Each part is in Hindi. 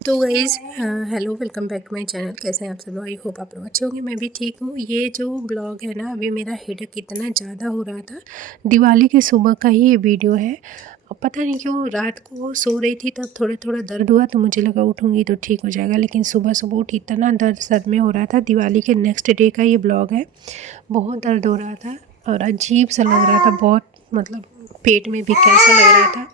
तो guys hello, welcome back to my channel. कैसे हैं आप सब लोग? आई होप आप लोग अच्छे होंगे। मैं भी ठीक हूँ। ये जो ब्लॉग है ना, अभी मेरा हेडेक इतना ज़्यादा हो रहा था। दिवाली के सुबह का ही ये वीडियो है। अब पता नहीं क्यों रात को सो रही थी तब थोड़ा थोड़ा दर्द हुआ तो मुझे लगा उठूँगी तो ठीक हो जाएगा, लेकिन सुबह सुबह उठी इतना दर्द सर में हो रहा था। दिवाली के नेक्स्ट डे का ये ब्लॉग है। बहुत दर्द हो रहा था और अजीब सा लग रहा था, बहुत मतलब पेट में भी कैसा लग रहा था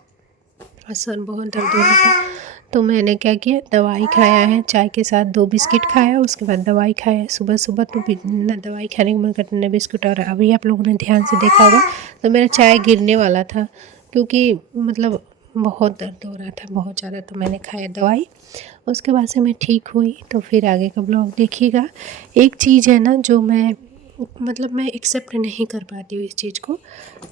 और सर बहुत दर्द हो रहा था। तो मैंने क्या किया, दवाई खाया है, चाय के साथ 2 बिस्किट खाया, उसके बाद दवाई खाया। सुबह सुबह तो न दवाई खाने का मन करता न बिस्किट। और अभी आप लोगों ने ध्यान से देखा होगा तो मेरा चाय गिरने वाला था, क्योंकि मतलब बहुत दर्द हो रहा था बहुत ज़्यादा। तो मैंने खाया दवाई, उसके बाद से मैं ठीक हुई। तो फिर आगे का ब्लॉग देखिएगा। एक चीज़ है ना जो मैं मैं एक्सेप्ट नहीं कर पाती हूँ इस चीज़ को,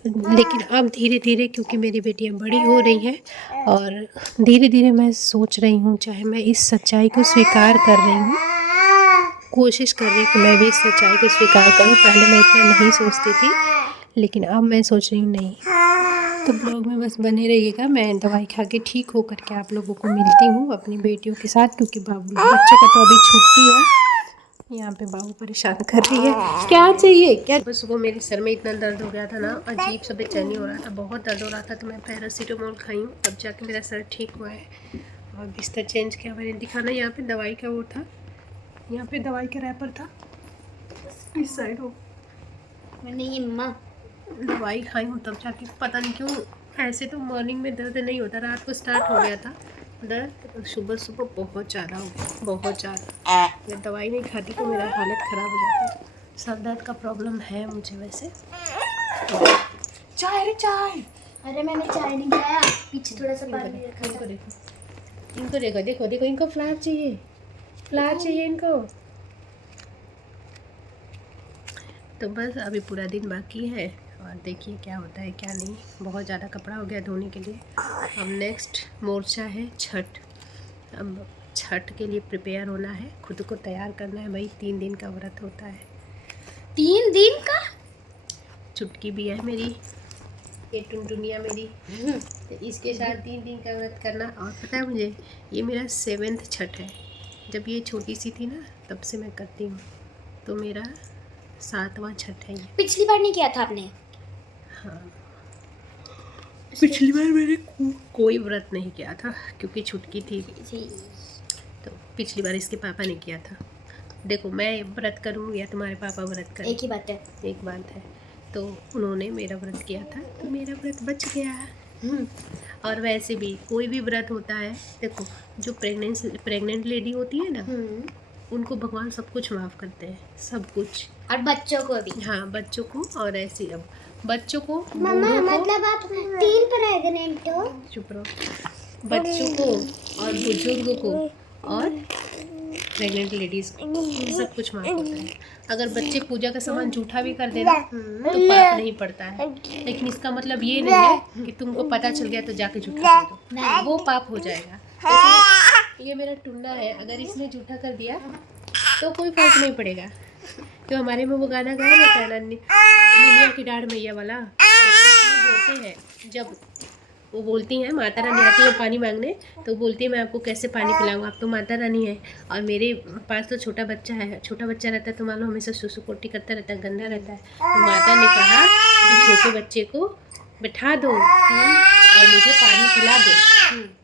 लेकिन अब धीरे धीरे क्योंकि मेरी बेटियाँ बड़ी हो रही हैं और धीरे धीरे मैं सोच रही हूँ, चाहे मैं इस सच्चाई को स्वीकार कर रही हूँ, कोशिश कर रही हूँ कि मैं भी इस सच्चाई को स्वीकार करूँ। पहले मैं इतना नहीं सोचती थी, लेकिन अब मैं सोच रही हूँ नहीं। तो ब्लॉग में बस बने रहिएगा। मैं दवाई खा के ठीक हो करके आप लोगों को मिलती हूँ अपनी बेटियों के साथ, क्योंकि बच्चों का तो अभी छुट्टी है। यहाँ पे बाबू परेशान कर रही है। क्या चाहिए क्या? सुबह सुबह मेरे सर में इतना दर्द हो गया था ना, अजीब सा बेचैनी हो रहा था, बहुत दर्द हो रहा था। तो मैं पैरासीटामोल खाई हूँ, तब जाके मेरा सर ठीक हुआ है। और बिस्तर चेंज किया मैंने। दिखाना, यहाँ पे दवाई का वो था, यहाँ पे दवाई का रैपर था, इस साइड हो। मैंने ये माँ दवाई खाई हूँ तब जाके, पता नहीं क्यों ऐसे तो मॉर्निंग में दर्द नहीं होता, रात को स्टार्ट हो गया था दर्द, सुबह सुबह बहुत ज़्यादा हो गया, बहुत ज़्यादा। मैं दवाई नहीं खाती तो मेरा हालत ख़राब हो जाता। सर दर्द का प्रॉब्लम है मुझे वैसे। चाय रे चाय। अरे मैंने चाय नहीं खाया, पीछे थोड़ा सा पानी रखा इनको था। देखो, इनको देखो, देखो देखो, इनको फ्लावर चाहिए, फ्लावर चाहिए इनको। तो बस अभी पूरा दिन बाकी है और देखिए क्या होता है क्या नहीं। बहुत ज़्यादा कपड़ा हो गया धोने के लिए। अब नेक्स्ट मोर्चा है छठ। अब छठ के लिए प्रिपेयर होना है, खुद को तैयार करना है भाई। 3 दिन का व्रत होता है। 3 दिन का? चुटकी भी है मेरी, ये टुनटुनिया मेरी, तो इसके साथ 3 दिन का व्रत करना। और पता है मुझे, ये मेरा 7th छठ है। जब ये छोटी सी थी ना तब से मैं करती हूँ, तो मेरा 7वां छठ है ये। पिछली बार नहीं किया था आपने? हाँ, पिछली बार मैंने कोई व्रत नहीं किया था क्योंकि छुटकी थी। तो पिछली बार इसके पापा ने किया था। देखो, मैं व्रत करूँ या तुम्हारे पापा व्रत करें, एक ही बात है। एक बात है। तो उन्होंने मेरा व्रत किया था तो मेरा व्रत बच गया। और वैसे भी कोई भी व्रत होता है, देखो जो प्रेग्नेंट लेडी होती है ना, उनको भगवान सब कुछ माफ़ करते हैं, सब कुछ। और बच्चों को भी? हाँ, बच्चों को। और ऐसे अब बच्चों को, मम्मा बूढ़ों को, मतलब आप 3 प्रेग्नेंट हो? चुप रहो, बच्चों को और बुजुर्ग को और प्रेग्नेंट लेडीज़ को सब कुछ माफ़ होता है। अगर बच्चे पूजा का सामान जूठा भी कर देना तो पाप नहीं पड़ता है, लेकिन इसका मतलब ये नहीं है कि तुमको पता चल गया तो जाके जूठा कर दो, वो पाप हो जाएगा। जैसे ये मेरा टुन्ना है, अगर इसने जूठा कर दिया तो कोई फर्क नहीं पड़ेगा। तो हमारे में वो गाना गाया जाता है ना, निमिया की डाढ़ मैया वाला, बोलते हैं जब वो बोलती हैं, माता रानी आती है पानी मांगने, तो बोलती है मैं आपको कैसे पानी पिलाऊँ, आप तो माता रानी है। और मेरे पास तो छोटा बच्चा है, छोटा बच्चा रहता है तो मान लो हमेशा सुसु पोटी करता रहता है, गंदा रहता है। तो माता ने कहा कि छोटे बच्चे को बैठा दो और मुझे पानी पिला दो।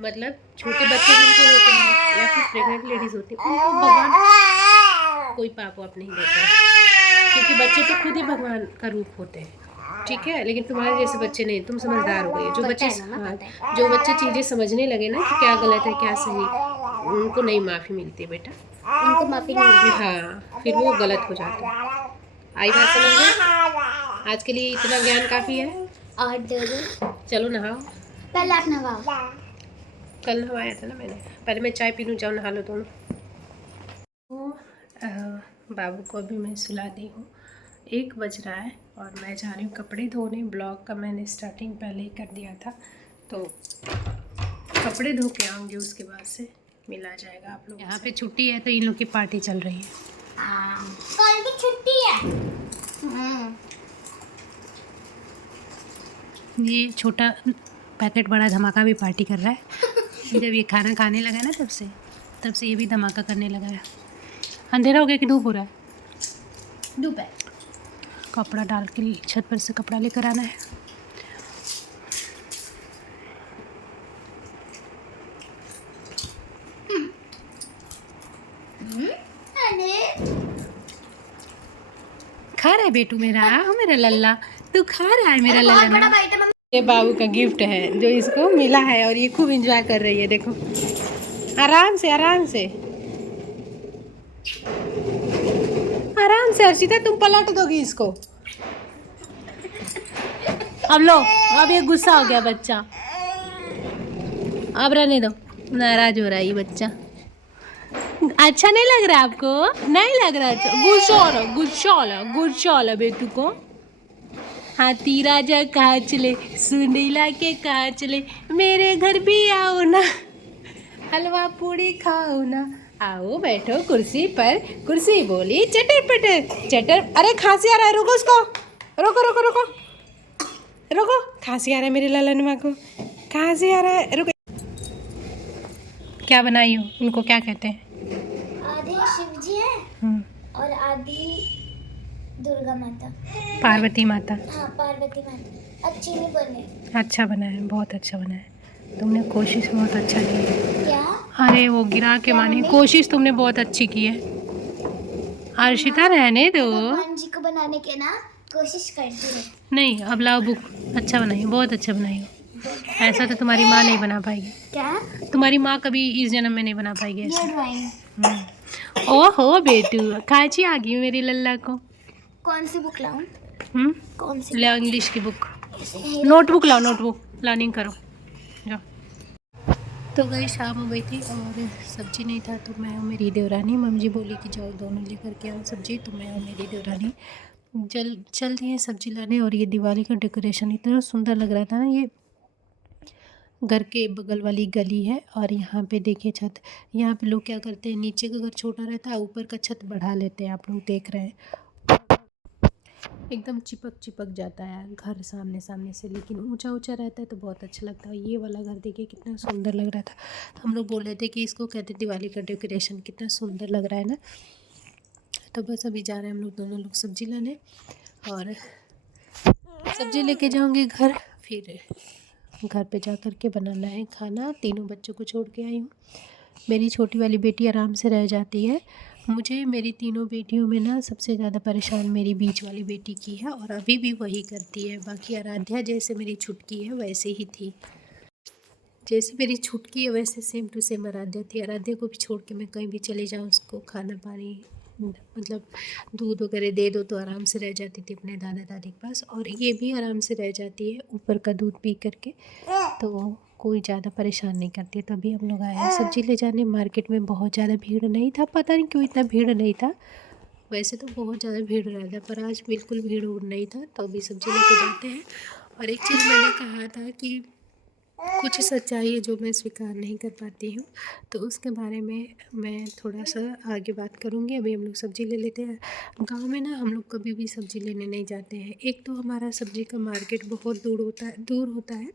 मतलब छोटे बच्चे जिनको होते हैं या फिर प्रेग्नेंट लेडीज़ होती हैं, उनको भगवान कोई पाप वाप नहीं देता है, क्योंकि बच्चे तो खुद ही भगवान का रूप होते हैं। ठीक है, लेकिन तुम्हारे जैसे बच्चे नहीं, तुम समझदार हो गए। जो बच्चे, हाँ, जो बच्चे चीज़ें समझने लगे ना कि क्या गलत है क्या सही, उनको नहीं माफ़ी मिलती बेटा, उनको माफी नहीं मिलती। हाँ, फिर वो गलत हो जाता है। आई बात समझ में? आज के लिए इतना ज्ञान काफ़ी है। और दे दो। चलो नहाओ। पहले आप नहाओ। कल नहाया था ना मैंने। पहले मैं चाय पी लूँ, जाओ नहा लो दोनों। तो बाबू को अभी मैं सुला दी हूँ, 1 बज रहा है और मैं जा रही हूँ कपड़े धोने। ब्लॉग का मैंने स्टार्टिंग पहले ही कर दिया था, तो कपड़े धो के आऊँगी, उसके बाद से मिला जाएगा आप लोग। यहाँ पे छुट्टी है तो इन लोग की पार्टी चल रही है। कल भी छुट्टी है। ये छोटा पैकेट बड़ा धमाका भी पार्टी कर रहा है जब ये खाना खाने लगा ना तब से। तब से ये भी धमाका करने लगा है। अंधेरा हो गया कि धूप हो रहा है? धूप है। कपड़ा डाल के छत पर से कपड़ा लेकर आना है। खा रहा है बेटू मेरा, मेरा लल्ला, तू खा रहा है मेरा लल्ला ना। ये बाबू का गिफ्ट है जो इसको मिला है और ये खूब एंजॉय कर रही है। देखो आराम से आराम से आराम से। अर्शिता तुम पलट दोगी इसको। अब लो, अब ये गुस्सा हो गया बच्चा, अब रहने दो, नाराज हो रहा है ये बच्चा। अच्छा नहीं लग रहा आपको? नहीं लग रहा अच्छा? गुस्सा वाला बेटू को। हाथी राजा कहाँ चले, सुनीला के कहाँ चले, मेरे घर भी आओ ना, हलवा पूड़ी खाओ ना। आओ बैठो कुर्सी पर, कुर्सी बोली चटर पटर चटर। अरे खांसी आ रहा है, रुको उसको, रुको रुको रुको रुको, खांसी आ रहा है मेरे ललन को, खांसी आ रहा है, रुको। क्या बनाई हो? उनको क्या कहते हैं? आधे शिव जी हैं और आधी दुर्गा माता, पार्वती माता। हाँ पार्वती माता। अच्छी नहीं बने। अच्छा बना है, बहुत अच्छा बना है। तुमने कोशिश बहुत अच्छा की है। क्या? अरे वो गिरा के मानी, कोशिश तुमने बहुत अच्छी की है। अर्शिता रहने दो। भगवान जी को बनाने के ना कोशिश करती है। नहीं अब लाओ बुक। अच्छा बनाई हो, बहुत अच्छा बनाई हो। ऐसा तो तुम्हारी माँ नहीं बना पाएगी। क्या? तुम्हारी माँ कभी इस जन्म में नहीं बना पाएगी ऐसा। ये ड्राइंग। ओहो बेटू, खांसी आ गई मेरी लल्ला को। कौन सी बुक लाऊं? कौन सी? लाओ इंग्लिश की बुक, नोटबुक लाओ, नोटबुक लर्निंग करो जाओ। तो गई शाम हो गई थी और सब्जी नहीं था, तो मैं और मेरी देवरानी, मम्मी जी बोली कि जाओ दोनों लेकर के आओ सब्जी। तो मैं और मेरी देवरानी चल दिए सब्जी लाने। और ये दिवाली का डेकोरेशन इतना सुंदर लग रहा था ना। ये घर के बगल वाली गली है और यहाँ पे देखिए छत, यहाँ पे लोग क्या करते हैं, नीचे का घर छोटा रहता है, ऊपर का छत बढ़ा लेते हैं। आप लोग देख रहे हैं एकदम चिपक जाता है घर सामने सामने से, लेकिन ऊंचा ऊंचा रहता है तो बहुत अच्छा लगता है। ये वाला घर देखिए कितना सुंदर लग रहा था। हम लोग बोल रहे थे कि इसको कहते हैं दिवाली का डेकोरेशन, कितना सुंदर लग रहा है ना। तो बस अभी जा रहे हैं हम लोग दोनों लोग सब्जी लाने, और सब्जी लेके जाऊंगी घर, फिर घर पे जा कर के बनाना है खाना। तीनों बच्चों को छोड़ के आई हूँ। मेरी छोटी वाली बेटी आराम से रह जाती है। मुझे मेरी तीनों बेटियों में ना सबसे ज़्यादा परेशान मेरी बीच वाली बेटी की है, और अभी भी वही करती है। बाकी आराध्या जैसे मेरी छुटकी है वैसे ही थी, जैसे मेरी छुटकी है वैसे सेम टू सेम आराध्या थी। आराध्या को भी छोड़ के मैं कहीं भी चले जाऊँ, उसको खाना पानी मतलब दूध वगैरह दे दो तो आराम से रह जाती थी अपने दादा दादी के पास, और ये भी आराम से रह जाती है ऊपर का दूध पी करके, तो कोई ज़्यादा परेशान नहीं करती। तो अभी हम लोग आए हैं सब्ज़ी ले जाने। मार्केट में बहुत ज़्यादा भीड़ नहीं था, पता नहीं क्यों इतना भीड़ नहीं था। वैसे तो बहुत ज़्यादा भीड़ रहता है, पर आज बिल्कुल भीड़ नहीं था। तो अभी सब्ज़ी लेके जाते हैं। और एक चीज़ मैंने कहा था कि कुछ सच्चाई है जो मैं स्वीकार नहीं कर पाती हूँ, तो उसके बारे में मैं थोड़ा सा आगे बात करूँगी। अभी हम लोग सब्ज़ी ले लेते हैं। गांव में ना हम लोग कभी भी सब्ज़ी लेने नहीं जाते हैं। एक तो हमारा सब्ज़ी का मार्केट बहुत दूर होता है,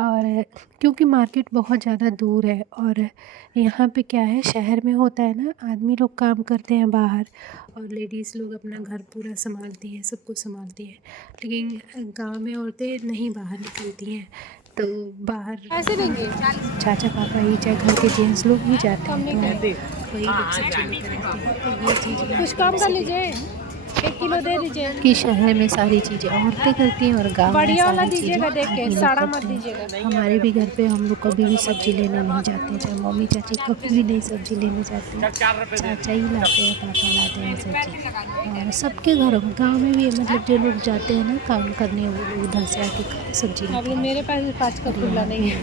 और क्योंकि मार्केट बहुत ज़्यादा दूर है, और यहाँ पे क्या है, शहर में होता है ना, आदमी लोग काम करते हैं बाहर, और लेडीज़ लोग अपना घर पूरा संभालती हैं, सब कुछ संभालती हैं। लेकिन गांव में औरतें नहीं बाहर निकलती हैं, तो बाहर कैसे देंगे, चाचा पापा ही चाहे घर के जेंट्स लोग ही जाते हैं, तो वही लोग सब्जी लेकर आते हैं। तो ये चीज़ कुछ कम कर लीजिए, 1 किलो दे दीजिए। कि शहर में सारी चीज़ें औरतें करती हैं और गाँव में सारी चीज़ें देख के साड़ा मत दीजिएगा। हमारे भी घर पे हम लोग कभी भी सब्ज़ी लेने नहीं जाते, चाहे मम्मी चाची कभी भी नहीं सब्ज़ी लेने जाते हैं, चाचा ही लाते हैं, पापा लाते हैं सब्ज़ी। और सबके घरों में, गाँव में भी मतलब जो लोग जाते हैं ना काम करने, वो लोग उधर से आके सब्ज़ी लेते हैं। मेरे पास 5 कप खुला नहीं है,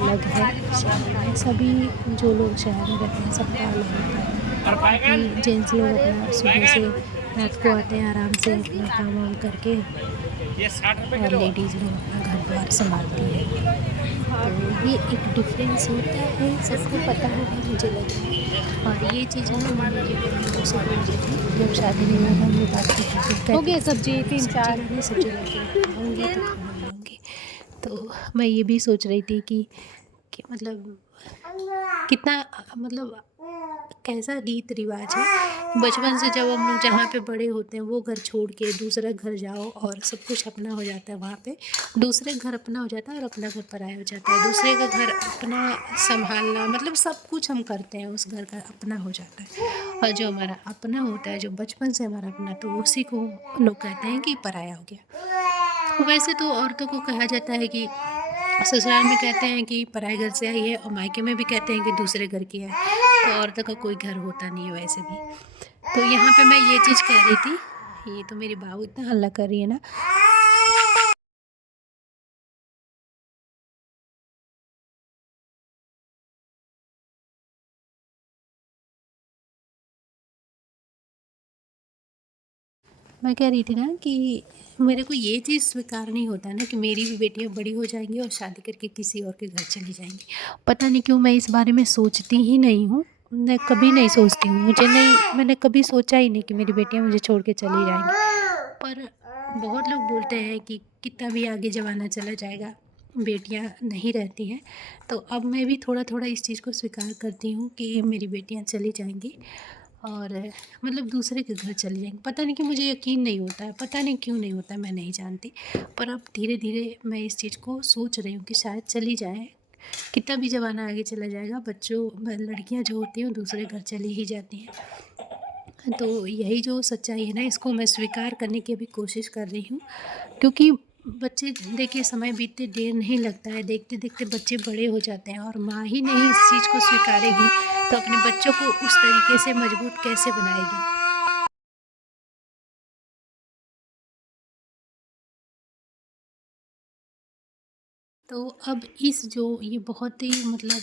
अलग है। सभी जो लोग शहर में रहते हैं सबका अलग होता है। जेंट्स लोग अपना सुबह से रात को आते हैं आराम से अपना काम वाम करके, और लेडीज़ लोग अपना घर द्वार संभालती हैं। तो ये एक डिफरेंस होता है, सबको पता होगा मुझे लगता है। और ये चीज़ है मैंने जब शादी नहीं हुआ हम लोग बात करते हो गया सब्जी 3-4 सब्जी लेके आऊँगी तो खाना बनाऊँगी। तो मैं ये भी सोच रही थी कि मतलब कितना मतलब कैसा रीत रिवाज है। बचपन से जब हम लोग जहाँ पे बड़े होते हैं वो घर छोड़ के दूसरा घर जाओ और सब कुछ अपना हो जाता है। वहाँ पे दूसरे घर अपना हो जाता है और अपना घर पराया हो जाता है। दूसरे का घर अपना संभालना मतलब सब कुछ हम करते हैं, उस घर का अपना हो जाता है। और जो हमारा अपना होता है, जो बचपन से हमारा अपना, तो उसी को लोग कहते हैं कि पराया हो गया। वैसे तो औरतों को कहा जाता है कि ससुराल में कहते हैं कि पराए घर से आई है और मायके में भी कहते हैं कि दूसरे घर की है। तो औरतों का कोई घर होता नहीं है वैसे भी। तो यहाँ पे मैं ये चीज़ कह रही थी। ये तो मेरी बहू इतना हल्ला कर रही है ना। मैं कह रही थी ना कि मेरे को ये चीज़ स्वीकार नहीं होता ना कि मेरी भी बेटियाँ बड़ी हो जाएंगी और शादी करके किसी और के घर चली जाएंगी। पता नहीं क्यों मैं इस बारे में सोचती ही नहीं हूँ। मैं कभी नहीं सोचती हूँ, मैंने कभी सोचा ही नहीं कि मेरी बेटियाँ मुझे छोड़ के चली जाएंगी। पर बहुत लोग बोलते हैं कि कितना भी आगे ज़माना चला जाएगा बेटियाँ नहीं रहती हैं। तो अब मैं भी थोड़ा थोड़ा इस चीज़ को स्वीकार करती हूँ कि मेरी बेटियाँ चली जाएंगी और मतलब दूसरे के घर चली जाएंगी। पता नहीं कि मुझे यकीन नहीं होता है, पता नहीं क्यों नहीं होता है, मैं नहीं जानती। पर अब धीरे धीरे मैं इस चीज़ को सोच रही हूँ कि शायद चली जाएँ। कितना भी ज़माना आगे चला जाएगा, लड़कियाँ जो होती हैं वो दूसरे घर चली ही जाती हैं। तो यही जो सच्चाई है ना, इसको मैं स्वीकार करने की अभी कोशिश कर रही हूँ। क्योंकि बच्चे देखिए, समय बीतते देर नहीं लगता है, देखते देखते बच्चे बड़े हो जाते हैं और माँ ही नहीं इस चीज़ को स्वीकारेगी तो अपने बच्चों को उस तरीके से मजबूत कैसे बनाएगी। तो अब इस जो ये बहुत ही मतलब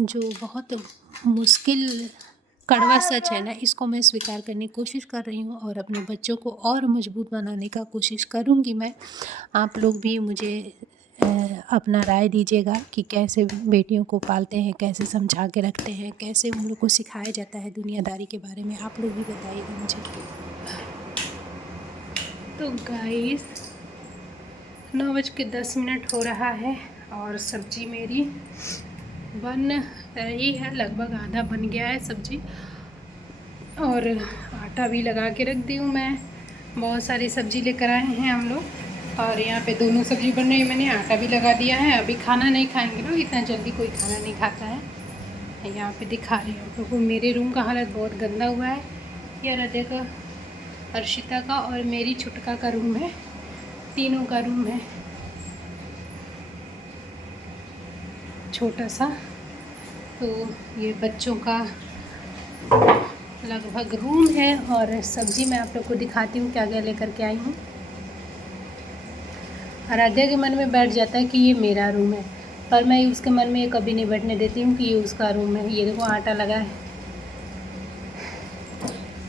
जो बहुत मुश्किल कड़वा सच है ना, इसको मैं स्वीकार करने की कोशिश कर रही हूँ और अपने बच्चों को और मजबूत बनाने का कोशिश करूँगी मैं। आप लोग भी मुझे अपना राय दीजिएगा कि कैसे बेटियों को पालते हैं, कैसे समझा के रखते हैं, कैसे उन लोग को सिखाया जाता है दुनियादारी के बारे में। आप लोग भी बताइएगा मुझे। तो गाइस 9:10 हो रहा है और सब्ज़ी मेरी बन रही है, लगभग आधा बन गया है सब्ज़ी और आटा भी लगा के रख दी हूँ मैं। बहुत सारी सब्ज़ी लेकर आए हैं हम लोग और यहाँ पे दोनों सब्ज़ी बन रही है, मैंने आटा भी लगा दिया है। अभी खाना नहीं खाएंगे लोग, इतना जल्दी कोई खाना नहीं खाता है। यहाँ पे दिखा रही हूँ आपको, मेरे रूम का हालत बहुत गंदा हुआ है। ये आराध्या का, अर्शिता का और मेरी छुटका का रूम है, तीनों का रूम है छोटा सा। तो ये बच्चों का लगभग रूम है और सब्ज़ी मैं आप लोग को दिखाती हूँ क्या क्या लेकर के आई हूँ। आराध्या के मन में बैठ जाता है कि ये मेरा रूम है, पर मैं उसके मन में ये कभी नहीं बैठने देती हूँ कि ये उसका रूम है। ये देखो आटा लगा है,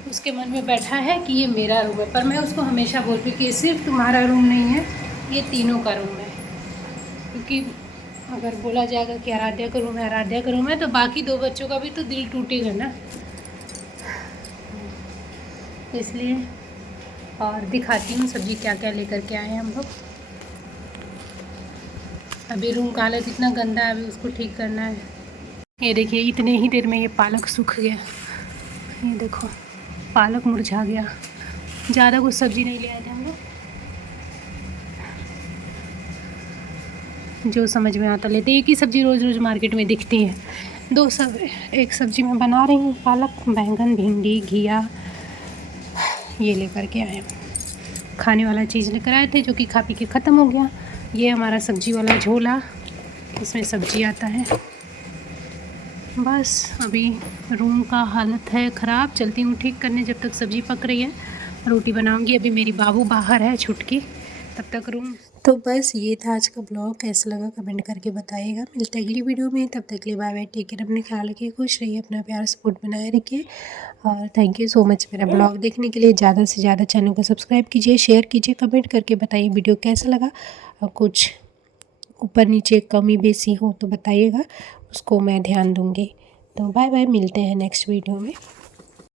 उसके मन में बैठा है कि ये मेरा रूम है, पर मैं उसको हमेशा बोलती हूँ कि ये सिर्फ तुम्हारा रूम नहीं है, ये तीनों का रूम है। क्योंकि अगर बोला जाएगा कि आराध्या का रूम है, आराध्या का रूम है, तो बाकी दो बच्चों का भी तो दिल टूटेगा ना, इसलिए। और दिखाती हूँ सब्ज़ी क्या क्या लेकर के आए हैं हम लोग। अभी रूम का हालत इतना गंदा है, अभी उसको ठीक करना है। ये देखिए इतने ही देर में ये पालक सूख गया, ये देखो पालक मुरझा गया। ज़्यादा कुछ सब्ज़ी नहीं ले आए थे हम लोग, जो समझ में आता लेते। एक ही सब्ज़ी रोज़ रोज़ मार्केट में दिखती है, एक सब्ज़ी मैं बना रही हूँ, पालक, बैंगन, भिंडी, घिया, ये लेकर के आए। खाने वाला चीज़ लेकर आए थे जो कि खा पी के ख़त्म हो गया। ये हमारा सब्ज़ी वाला झोला, इसमें सब्ज़ी आता है। बस अभी रूम का हालत है ख़राब, चलती हूँ ठीक करने जब तक सब्ज़ी पक रही है। रोटी बनाऊँगी, अभी मेरी बाबू बाहर है छुटकी, तब तक रूम। तो बस ये था आज का ब्लॉग, कैसा लगा कमेंट करके बताइएगा। मिलते हैं अगली वीडियो में, तब तक के लिए बाय बाय, टेक केयर, अपने ख्याल रखिए, खुश रहिए, अपना प्यार सपोर्ट बनाए रखिए और थैंक यू सो मच मेरा ब्लॉग देखने के लिए। ज़्यादा से ज़्यादा चैनल को सब्सक्राइब कीजिए, शेयर कीजिए, कमेंट करके बताइए वीडियो कैसा लगा और कुछ ऊपर नीचे कमी बेसी हो तो बताइएगा, उसको मैं ध्यान दूँगी। तो बाय बाय, मिलते हैं नेक्स्ट वीडियो में।